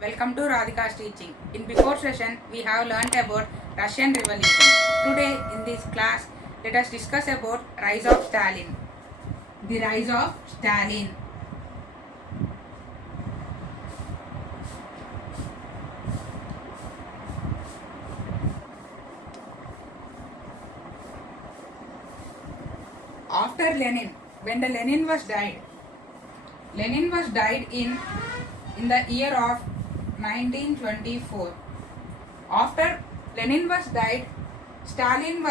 Welcome to Radhika's teaching. In before session, we have learnt about Russian Revolution. Today, in this class, let us discuss about rise of Stalin. The rise of Stalin. After Lenin, when the Lenin was died in the year of 1924. After Lenin was died, Stalin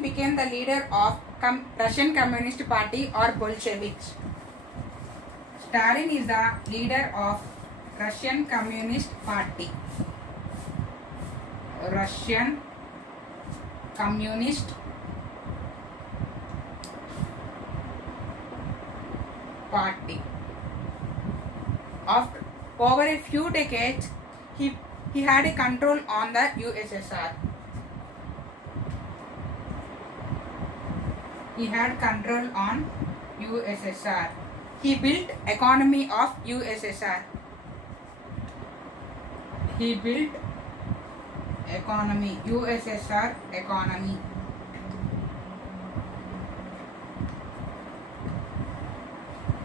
became the leader of Russian Communist Party or Bolsheviks. Stalin is the leader of Russian Communist Party. Russian Communist Party. After over a few decades, he had a control on the USSR. He had control on USSR. He built economy of USSR. He built economy, USSR economy.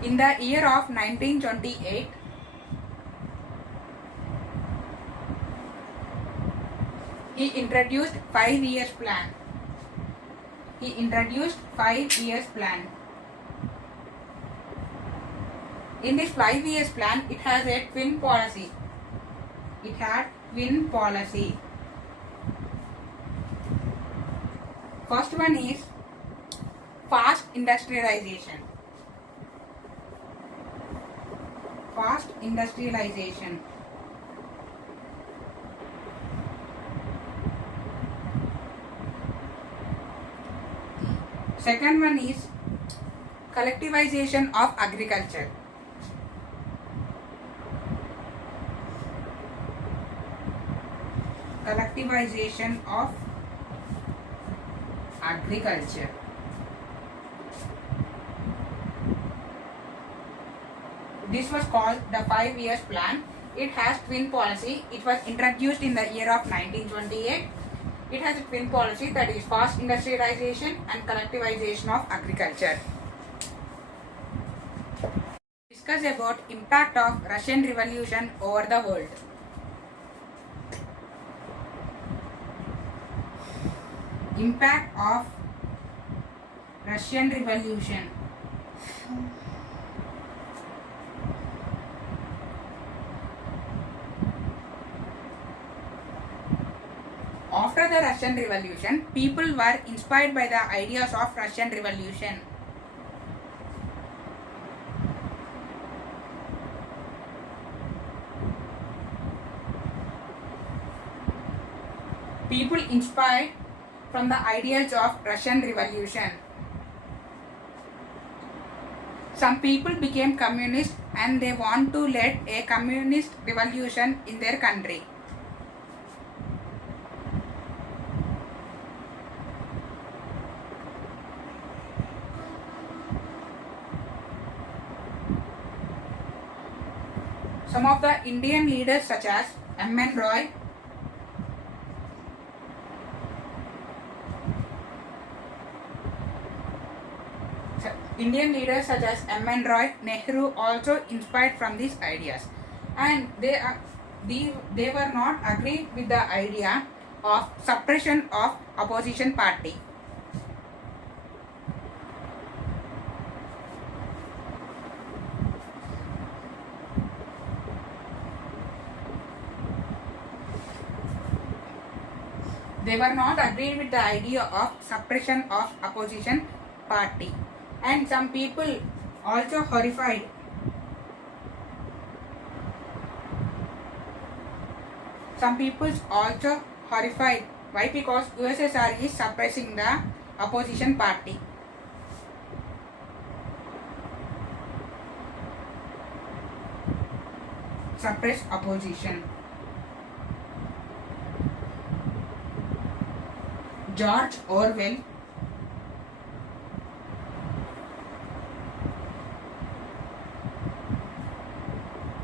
In the year of 1928, he introduced 5 years plan. In this 5 years plan, it has a twin policy. First one is fast industrialization. Second one is collectivization of agriculture. This was called the 5 years plan. It has twin policy. It was introduced in the year of 1928. It has a twin policy, that is fast industrialization and collectivization of agriculture. Discuss about impact of Russian Revolution over the world. Impact of Russian Revolution. After the Russian Revolution, people were inspired by the ideas of Russian Revolution. People inspired from the ideals of Russian Revolution. Some people became communist and they want to lead a communist revolution in their country. Some of the Indian leaders such as M.N. Roy, Nehru also inspired from these ideas, and they were not agreed with the idea of suppression of opposition party. They were not agreed with the idea of suppression of opposition party, and some people also horrified. Why? Because USSR is suppressing the opposition party. Suppress opposition. George Orwell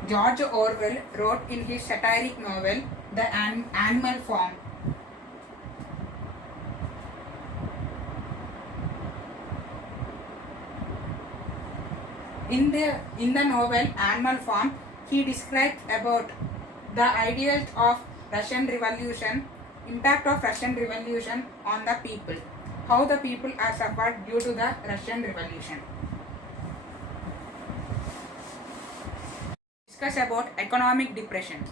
George Orwell wrote in his satiric novel The Animal Farm. In the novel Animal Farm, he describes about the ideals of Russian Revolution, impact of Russian Revolution on the people, how the people are suffered due to the Russian Revolution. Discuss about economic depression.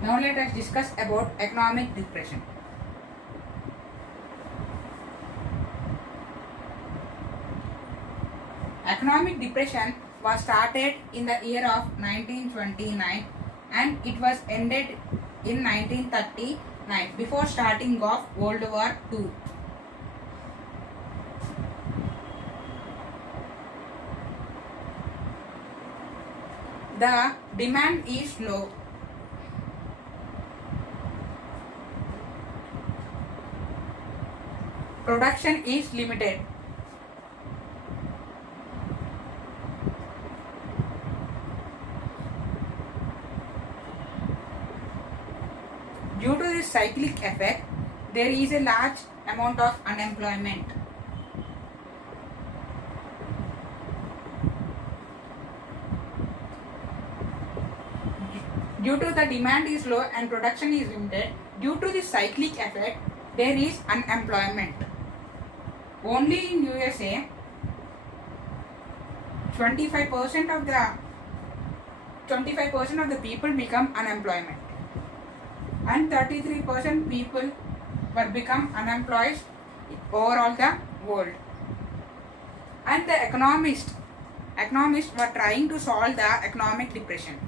Now let us discuss about economic depression. Economic depression was started in the year of 1929 and it was ended in 1939 before starting of World War II. The demand is low. Production is limited. Due to this cyclic effect, there is a large amount of unemployment. Due to the demand is low and production is limited, due to this cyclic effect, there is unemployment. Only in USA, 25% of the people become unemployment, and 33% people were become unemployed overall the world. And the economists were trying to solve the economic depression.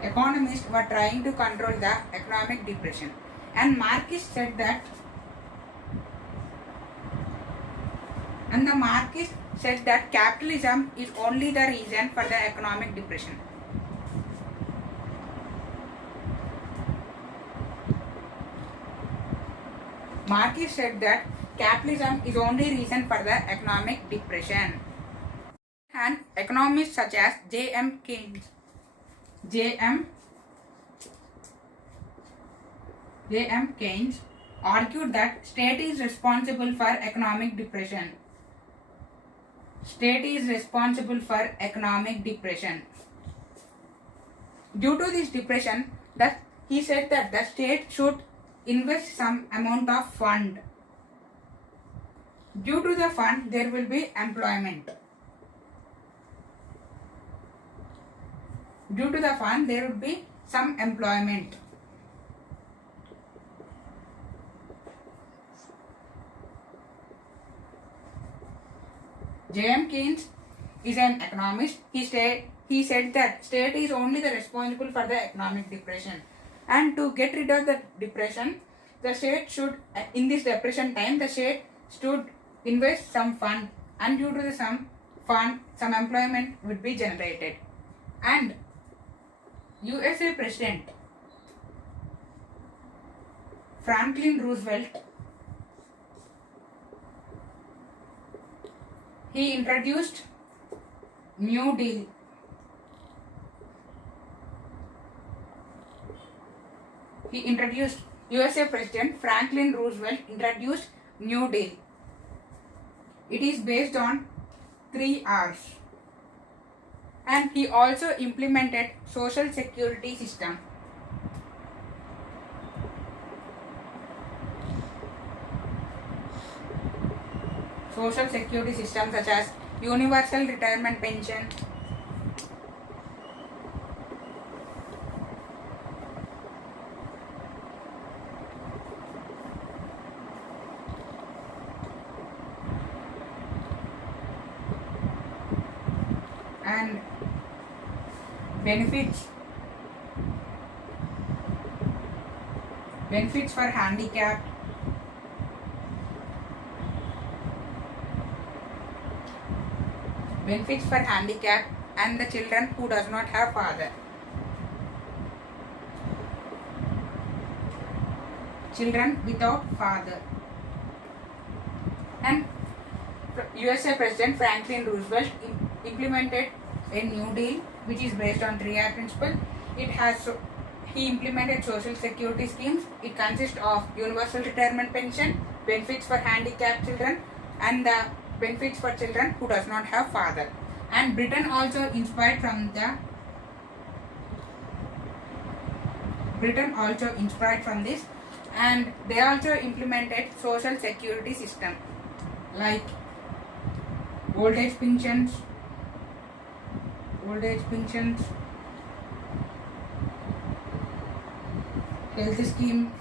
Economists were trying to control the economic depression, and Marxists said that capitalism is only the reason for the economic depression. Marxists said that capitalism is only reason for the economic depression. And economists such as J.M. Keynes argued that state is responsible for economic depression. Due to this depression, he said that the state should invest some amount of fund. Due to the fund, there will be employment. Due to the fund, there would be some employment. J.M. Keynes is an economist. He said that state is only the responsible for the economic depression, and to get rid of the depression, the state should, in this depression time, the state should invest some fund, and due to the some fund, some employment would be generated. And USA President Franklin Roosevelt, he introduced New Deal. USA President Franklin Roosevelt introduced New Deal. It is based on 3 R's. And he also implemented social security system. Social security system such as universal retirement pension, and benefits for handicapped, benefits for handicap, and the children who does not have father. Children without father. And USA President Franklin Roosevelt implemented a New Deal which is based on 3R principle. He implemented social security schemes. It consists of universal retirement pension, benefits for handicapped children, and the benefits for children who does not have father. And Britain also inspired from this, and they also implemented social security system like old age pensions, health scheme,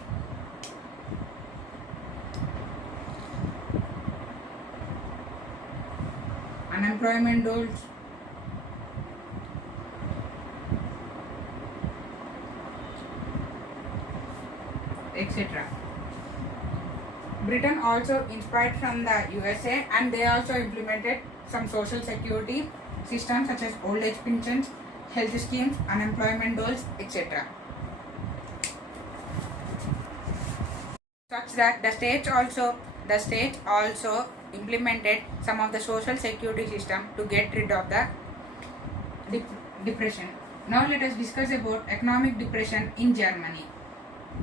unemployment rules, etc. Britain also inspired from the USA, and they also implemented some social security systems such as old age pensions, health schemes, unemployment rules, etc. Such that the states also implemented some of the social security system to get rid of the depression. Now let us discuss about economic depression in Germany.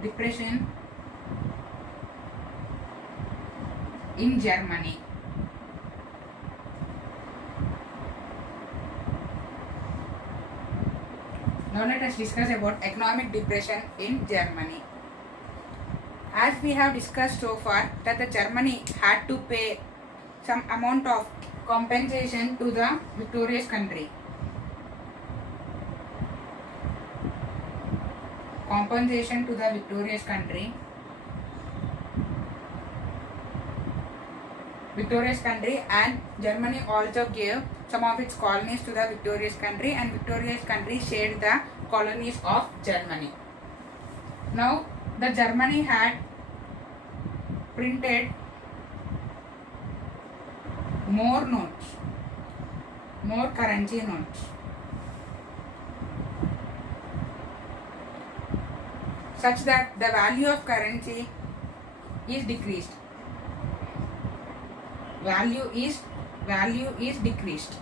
Depression in Germany. Now let us discuss about economic depression in Germany. As we have discussed so far that the Germany had to pay some amount of compensation to the victorious country. Victorious country, and Germany also gave some of its colonies to the victorious country, and victorious country shared the colonies of Germany. Now the Germany had printed more currency notes, such that the value of currency is decreased. Value is decreased.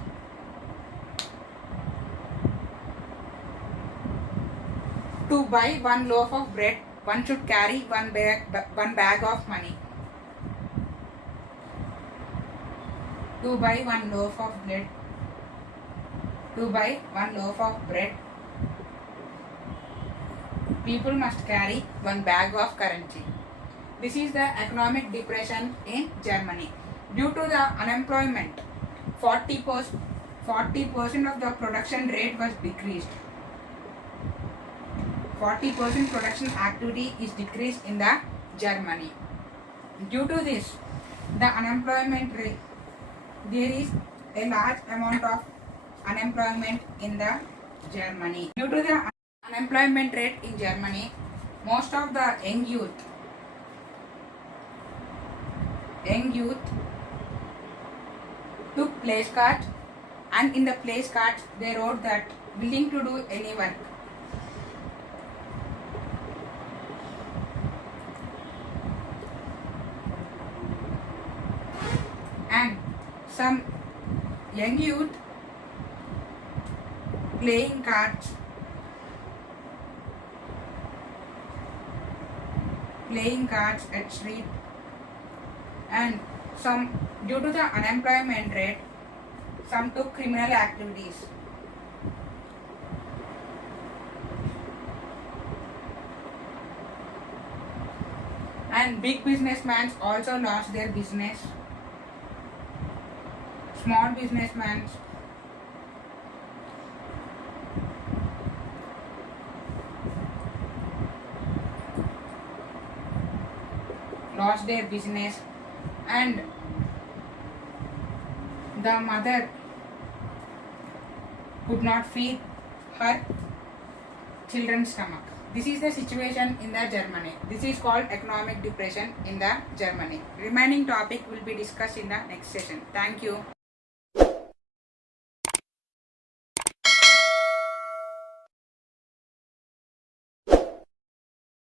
To buy one loaf of bread, one should carry one bag of money. To buy one loaf of bread, people must carry one bag of currency. This is the economic depression in Germany. Due to the unemployment, 40% of the production rate was decreased. 40% production activity is decreased in the Germany. Due to this, the unemployment rate, there is a large amount of unemployment in the Germany. Due to the unemployment rate in Germany, most of the young youth took place cards, and in the place cards they wrote that willing to do any work. And some young youth playing cards at street, and some, due to the unemployment rate, some took criminal activities. And big businessmen also lost their business. Small businessmen lost their business, and the mother could not feed her children's stomach. This is the situation in the Germany. This is called economic depression in the Germany. Remaining topic will be discussed in the next session. Thank you.